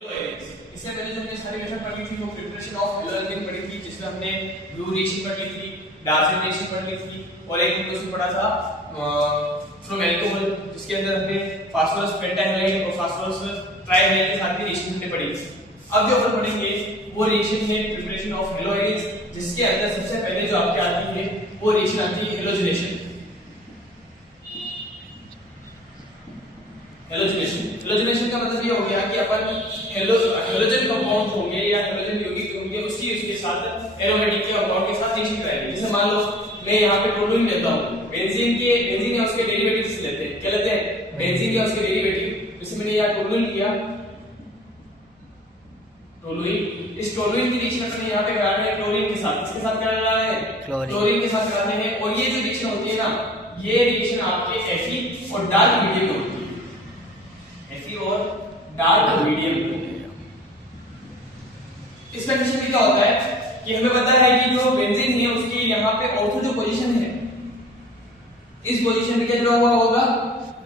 इससे पहले जो हमने सारी मेथड पढ़ी थी वो प्रिपरेशन ऑफ हेलोजन पढ़ी थी, जिसमें हमने ब्लू रिएक्शन पढ़ी थी, डार्क रिएक्शन पढ़ी थी और एक हमने उसमें पढ़ा था फ्रॉम अल्कोहल, जिसके अंदर हमने फास्फोरस पेंटाहैलाइड और फास्फोरस ट्राइहैलाइड के साथ की रिएक्शन हमने पढ़ी थी। अब जो अपन पढ़ेंगे वो रिएक्शन है प्रिपरेशन ऑफ हेलोइड्स, जिसके अंदर सबसे पहले जो आपके आती है वो रिएक्शन आती है हेलोजनेशन। हेलोजनेशन का मतलब ये हो गया कि अपन हेलोजन कंपाउंड होंगे या हेलोजन यौगिक होंगे उसके साथ एरोमेटिक के कंपाउंड के साथ रिएक्शन कराएंगे। जैसे मान लो मैं यहाँ पे टोलुइन लेता हूँ, बेंजीन या उसके डेरिवेटिव्स लेते हैं। क्या लेते हैं? बेंजीन या उसके डेरिवेटिव। जैसे मैंने यहाँ टोलुइन लिया, टोलुइन, इस टोलुइन की रिएक्शन अपन यहाँ पे करा रहे हैं क्लोरीन के साथ। किसके साथ करा रहे हैं? क्लोरीन के साथ करा रहे हैं। और ये जो रिएक्शन होती है ना, ये रिएक्शन आपके Fe और डार्क मीडियम में होती है। Fe और डार्क मीडियम। इस कंडीशन में क्या होता है कि हमें पता है कि जो बेंजीन है उसकी यहाँ पे ऑर्थो जो पोजीशन है, इस पोजीशन में क्या जुड़ा हुआ होगा?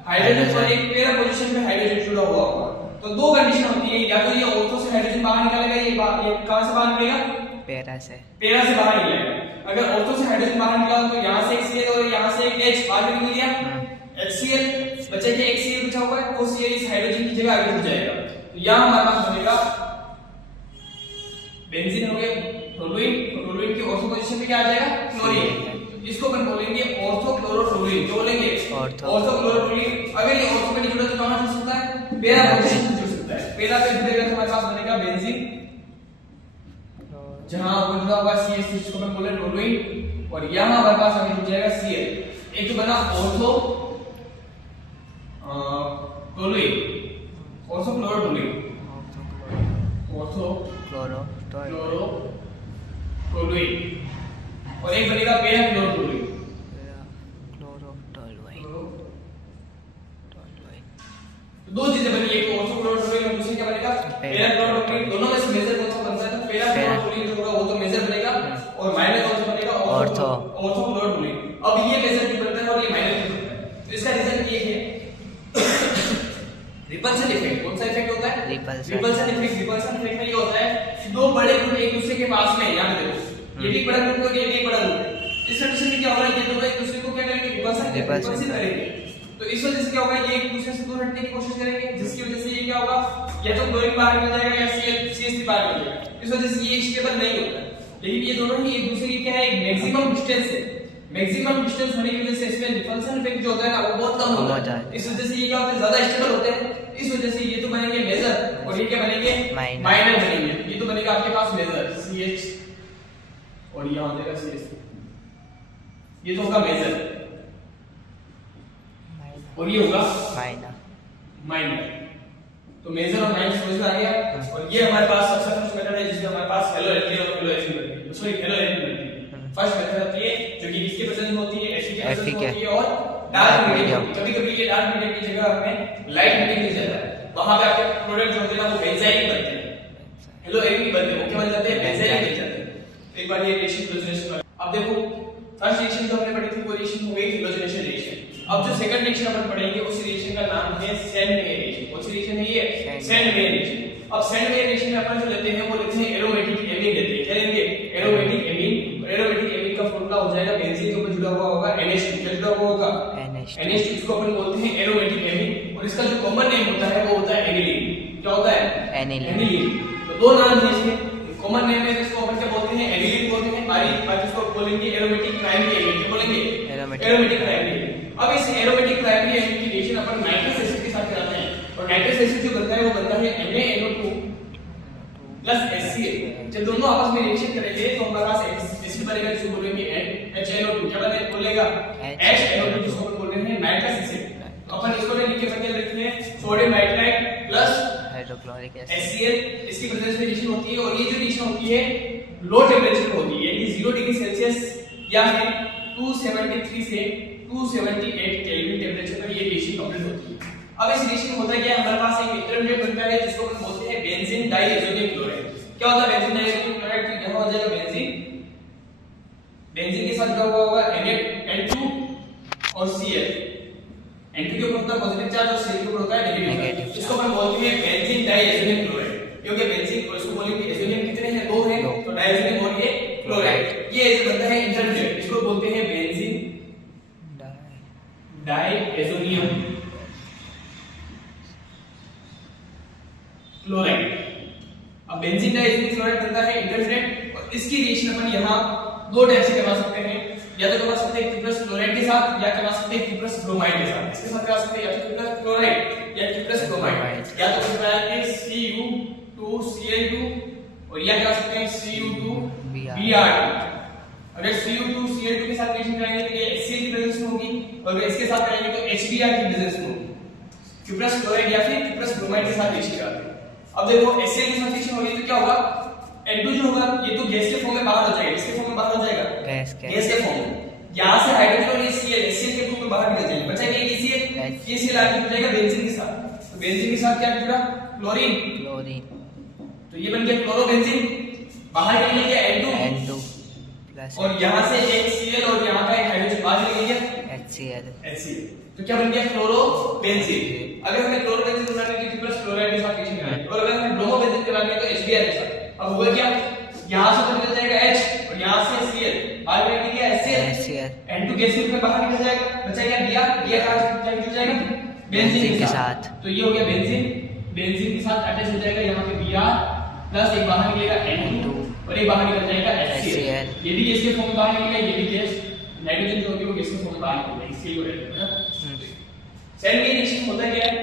हाइड्रोजन। और एक पैरा पोजीशन में हाइड्रोजन जुड़ा हुआ होगा। तो दो कंडीशन होती है, या तो ये ऑर्थो से हाइड्रोजन बाहर निकलेगा, ये कहां से बाहर निकलेगा? पैरा से बाहर निकलेगा। अगर ऑर्थो से हाइड्रोजन बाहर निकला तो यहाँ से एक Cl और यहाँ से एक H बाहर निकल गया, HCl बचा के एक Cl बचा हुआ है, वो Cl इस हाइड्रोजन की जगह आगे बढ़ जाएगा। तो यहाँ हमारे पास बनेगा बेंजीन हो गया टोलुइन, और टोलुइन की ऑर्थो पोजीशन पे क्या आ जाएगा? क्लोरीन। इसको अपन बोलेंगे ऑर्थो क्लोरोटोलुइन। क्या बोलेंगे? ऑर्थो क्लोरोटोलुइन। अगर ये ऑर्थो पे नहीं जुड़ा तो कहां जुड़ सकता है? पैरा पोजीशन पे जुड़ सकता है। पैरा पे जुड़ेगा तो हमारे पास बनेगा बेंजीन, जहां वो जुड़ा हुआ CH जिसको अपन बोले टोलुइन, और यहां हमारे पास आगे जुड़ जाएगा Cl। एक तो बना ऑर्थो टोलुइन, ऑर्थो क्लोरोटोलुइन, ऑर्थो क्लोरोटोलुइन, और एक बनेगा पैरा क्लोरोटोलुइन। दो चीजें बनी, एक ऑर्थो क्लोरोटोलुइन और दूसरी क्या बनेगा? पैरा क्लोरोटोलुइन। दोनों में से मेजर कौन सा बनता है? तो पैरा क्लोरोटोलुइन जो होगा वो तो मेजर बनेगा, और माइनर कौन सा बनेगा? ऑर्थो क्लोरोटोलुइन। अब ये मेजर भी बनता है और ये माइनर भी बनता है। तो इसका रिजल्ट ये है रिपल्सन इफेक्ट। कौन सा इफेक्ट होता है? Repulsion effect. रिपल्सन इफेक्ट में ये होता है कि दो बड़े ग्रुप एक दूसरे के पास में, यहां पे देखो ये भी बड़ा ग्रुप है, ये भी बड़ा ग्रुप है। इस कंडीशन में क्या होगा? ये दोनों एक दूसरे को क्या करेंगे? रिपल्सन करेंगे। तो इस वजह से क्या होगा? ये एक दूसरे से दूर हटने की कोशिश करेंगे, जिसकी वजह से ये क्या होगा? या तो क्लोरीन बाहर निकल जाएगा या CH3 बाहर निकल जाएगा। इस वजह से ये स्टेबल नहीं होता है। लेकिन ये दोनों ही एक दूसरे की क्या है? एक मैक्सिमम डिस्टेंस है। मैक्सिमम डिस्टेंस होने की वजह से इसमें रिपल्सन इफेक्ट जो होता है ना वो बहुत कम होता है। इस वजह से ये क्या होता है? ज्यादा स्टेबल होते हैं। इस वजह से ये तो बनेंगे मेजर और ये क्या बनेंगे? माइनर बनेंगे। ये तो बनेगा आपके पास मेजर CH और ये हो जाएगा CH, ये तो होगा मेजर और ये होगा माइनर। तो मेजर और माइनर समझ में आ गया। और ये हमारे पास सबसे फर्स्ट मेथड है जिसमें हमारे पास हेलो एल्केन और हेलो एसिड बनती है। सॉरी हेलो एल्केन बनती है। फर्स्ट मेथड होती है जो कि किसके प्रेजेंस में होती है? Fe के प्रेजेंस में होती है और डार्क मीडियम। कभी-कभी ये डार्क मीडियम की जगह हमें लाइट मीडियम मिल जाता है। वहां पे आपके प्रोडक्ट जो होते हैं ना वो बेंजाइल बनते हैं, हेलो एल्केन बनते हैं। वो क्या बन जाते हैं? बेंजाइल बन जाते हैं। एक बार ये रिएक्शन हेलोजनेशन। अब देखो फर्स्ट रिएक्शन जो हमने पढ़ी थी वो रिएक्शन हो गई हेलोजनेशन रिएक्शन। अब जो सेकंड रिएक्शन अपन पढ़ेंगे उस रिएक्शन का नाम है सैंडवेयर रिएक्शन। कौन सी रिएक्शन है ये? सैंडवेयर रिएक्शन। अब सैंडवेयर रिएक्शन में अपन जो लेते हैं वो लेते हैं एरोमेटिक एमीन लेते हैं। क्या लेंगे? Aromatic amine. एरोमेटिक एमीन का फॉर्मूला हो जाएगा बेंजीन के ऊपर जुड़ा हुआ होगा NH2। क्या जुड़ा हुआ होगा? NH2। इसको अपन बोलते हैं एरोमेटिक एमीन, और इसका जो कॉमन नेम होता है वो होता है एनिलीन। क्या होता है? एनिलीन। तो दो नाम है इसमें, कॉमन नेम है इसको अपन क्या बोलते हैं? एनिलीन बोलते हैं। बाकी इसको बोलेंगे एरोमेटिक प्राइमरी एमीन। क्या बोलेंगे? Aromatic primary. अब इस एरोमेटिक प्राइमरी एमीन की रिएक्शन अपन नाइट्रस एसिड के साथ कराते हैं, और नाइट्रस एसिड जो बनता है वो बनता है NaNO2 प्लस HCl। जब दोनों आपस में रिएक्शन करेंगे तो हमारे पास एसिड बनेगा जिसको बोलेंगे HNO2। क्या बनेगा? HNO2, जिसको अपन बोल रहे हैं नाइट्रस एसिड। तो अपन इसको लिख के बदल रखते हैं sodium nitrite plus hydrochloric acid HCl। इसकी प्रेजेंस में रिएक्शन होती है, और ये जो रिएक्शन होती है लो टेंपरेचर पे होती है, यानी 0 डिग्री सेल्सियस या फिर 273 से 278 केल्विन टेंपरेचर पर ये रिएक्शन कंप्लीट होती है। अब इस रिएक्शन में होता है क्या? हमारे पास एक इंटरमीडिएट बनता है जिसको हम बोलते हैं बेंजीन डाइएज़ोनियम क्लोराइड। क्या होता है बेंजीन डाइएज़ोनियम क्लोराइड? तो यहां हो जाएगा बेंजीन के साथ जुड़ा हुआ होगा N2 और Cl। N2 के ऊपर होता है पॉजिटिव चार्ज और Cl के ऊपर होता है नेगेटिव। इसको हम बोलते हैं बेंजीन डाइएज़ोनियम क्लोराइड। Diazonium chloride. अब बेंजीन डाइएजोनियम क्लोराइड बनता है इंटरफेरेंट, और इसकी रिएक्शन अपन यहां दो टाइप से करवा सकते हैं, या तो करवा सकते हैं क्यूप्रस क्लोराइड के साथ, या करवा सकते हैं क्यूप्रस ब्रोमाइड के साथ। इसके साथ करवा सकते हैं या तो क्यूप्रस क्लोराइड या क्यूप्रस ब्रोमाइड, या तो करवाएंगे Cu2Cl2, और या करवा सकते हैं Cu2Br2। अगर Cu2Cl2 के साथ रिएक्शन कराएंगे तो ये HCl की प्रेजेंस में होगी, और अगर इसके साथ कराएंगे तो HBr की प्रेजेंस में होगी। क्यूप्रस क्लोराइड या फिर क्यूप्रस ब्रोमाइड के साथ रिएक्शन कराते हैं। अब देखो HCl के साथ रिएक्शन होगी तो क्या होगा, N2 जो होगा ये तो गैस के फॉर्म में बाहर हो जाएगा। किसके फॉर्म में बाहर हो जाएगा, गैस के फॉर्म में। यहां से हाइड्रोजन और HCl के फॉर्म में बाहर निकल जाएगा, बचा ये HCl आगे हो जाएगा बेंजीन के साथ। तो बेंजीन के साथ क्या जुड़ा, क्लोरीन, तो ये बन गया क्लोरोबेंजीन। बाहर निकल गया N2 प्लस, और यहां से एक Cl और यहां का एक हाइड्रोजन बाहर निकल गया HCl, तो क्या बन गया क्लोरोबेंजीन। अगर हमें क्लोरोबेंजीन बनाने की प्लस क्लोराइड के साथ रिएक्शन कराएंगे, और अगर हमें ब्रोमोबेंजीन करानी है तो HBr के साथ। अब हुआ क्या, यहां से तो निकल जाएगा H और यहां से Cl, बाहर निकल गया HCl, N2 गैस में बाहर निकल जाएगा, बचा क्या Br, कहां निकल जाएगा बेंजीन के साथ। तो ये हो गया बेंजीन के साथ अटैच हो जाएगा यहाँ पे Br, प्लस एक बाहर निकलेगा N2 और एक बाहर निकल जाएगा HCl। ये भी गैस के फॉर्म में बाहर निकलेगा, ये भी गैस नाइट्रोजन जो होगी वो गैस के फॉर्म में बाहर निकलेगा, इसलिए वो रहता है ना। सेल में रिएक्शन होता क्या है,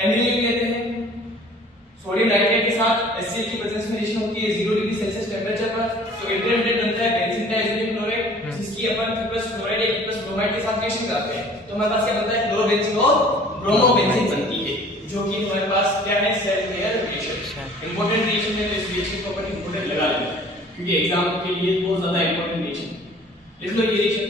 एनिलिंग लेते हैं, सोडियम नाइट्रेट के साथ HCl की प्रेजेंस में रिएक्शन होती है 0 डिग्री सेल्सियस टेंपरेचर पर, तो इंटरमीडिएट बनता है बेंजीन डाइएजोनियम क्लोराइड, जिसकी अपन क्यूप्रस क्लोराइड या क्यूप्रस ब्रोमाइड के साथ रिएक्शन करते हैं। तो हमारे पास क्या बनता है, क्लोरोबेंजीन और ब्रोमोबेंजीन बनती है, जो कि हमारे पास क्या है, cell pair reaction. Important reaction है, तो इस रिएक्शन को अपन इंपॉर्टेंट लगा लेंगे क्योंकि एग्जाम के लिए बहुत ज्यादा इंपॉर्टेंट रिएक्शन। लिख लो ये रिएक्शन